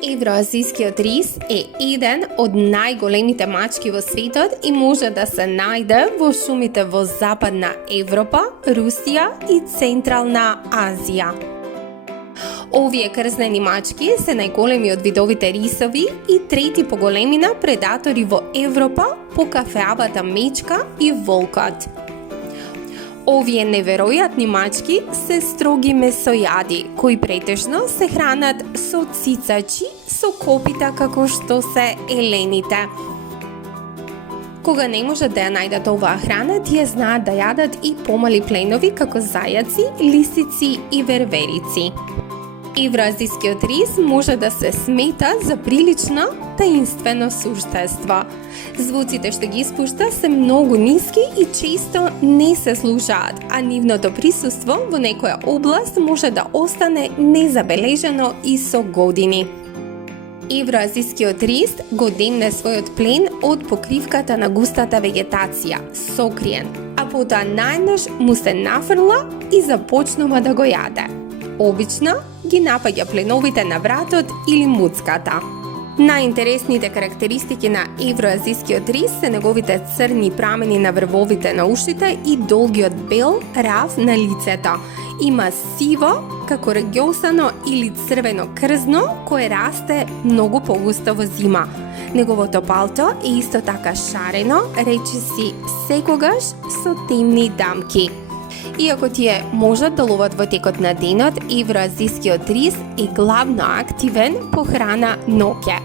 Евроазискиот рис е еден од најголемите мачки во светот и може да се најде во шумите во Западна Европа, Русија и Централна Азија. Овие крзнени мачки се најголеми од видовите рисови и трети по големина предатори во Европа по кафеавата мечка и волкот. Овие неверојатни мачки се строги месојади, кои претежно се хранат со цицачи, со копита како што се елените. Кога не можат да ја најдат оваа храна, тие знаат да јадат и помали пленови како зајаци, лисици и верверици. Евроазискиот рис може да се смета за прилично таинствено суштество. Звуците што ги испушта се многу ниски и често не се слушаат, а нивното присуство во некоја област може да остане незабележано и со години. Евроазискиот рис го демне својот плен од покривката на густата вегетација, сокриен, а потоа најнаш му се нафрла и започнува да го јаде. Обично ги напаѓа пленовите на вратот или муцката. Најинтересните карактеристики на евроазискиот рис се неговите црни прамени на врвовите на ушите и долгиот бел рав на лицето. Има сиво, како регјосано или црвено крзно, кое расте многу погусто во зима. Неговото палто е исто така шарено, речиси секогаш со темни дамки. Иако тие можат да ловат во текот на денот, евроазискиот рис е главно активен по храна ноќе.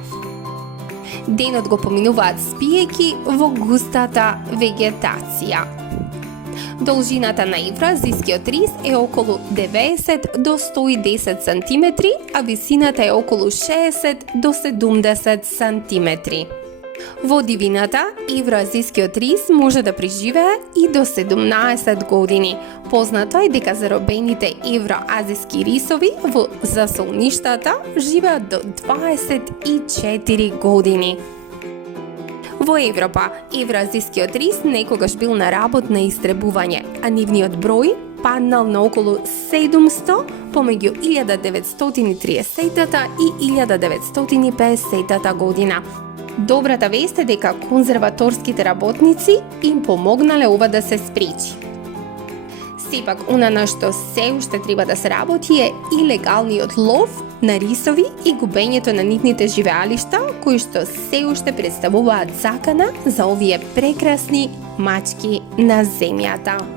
Денот го поминуваат спиејќи во густата вегетација. Должината на евроазискиот рис е околу 90 до 110 см, а висината е околу 60 до 70 см. Во дивината, евроазискиот рис може да преживее и до 17 години. Познато е дека заробените евроазиски рисови во засолништата живеат до 24 години. Во Европа, евроазискиот рис некогаш бил на работ на истребување, а нивниот број паднал на околу 700 помеѓу 1930 и 1950 година. Добрата вест е дека конзерваторските работници им помогнале ова да се спречи. Сепак, она на што се уште треба да се работи е илегалниот лов на рисови и губењето на нивните живеалишта, кои што се уште представуваат закана за овие прекрасни мачки на земјата.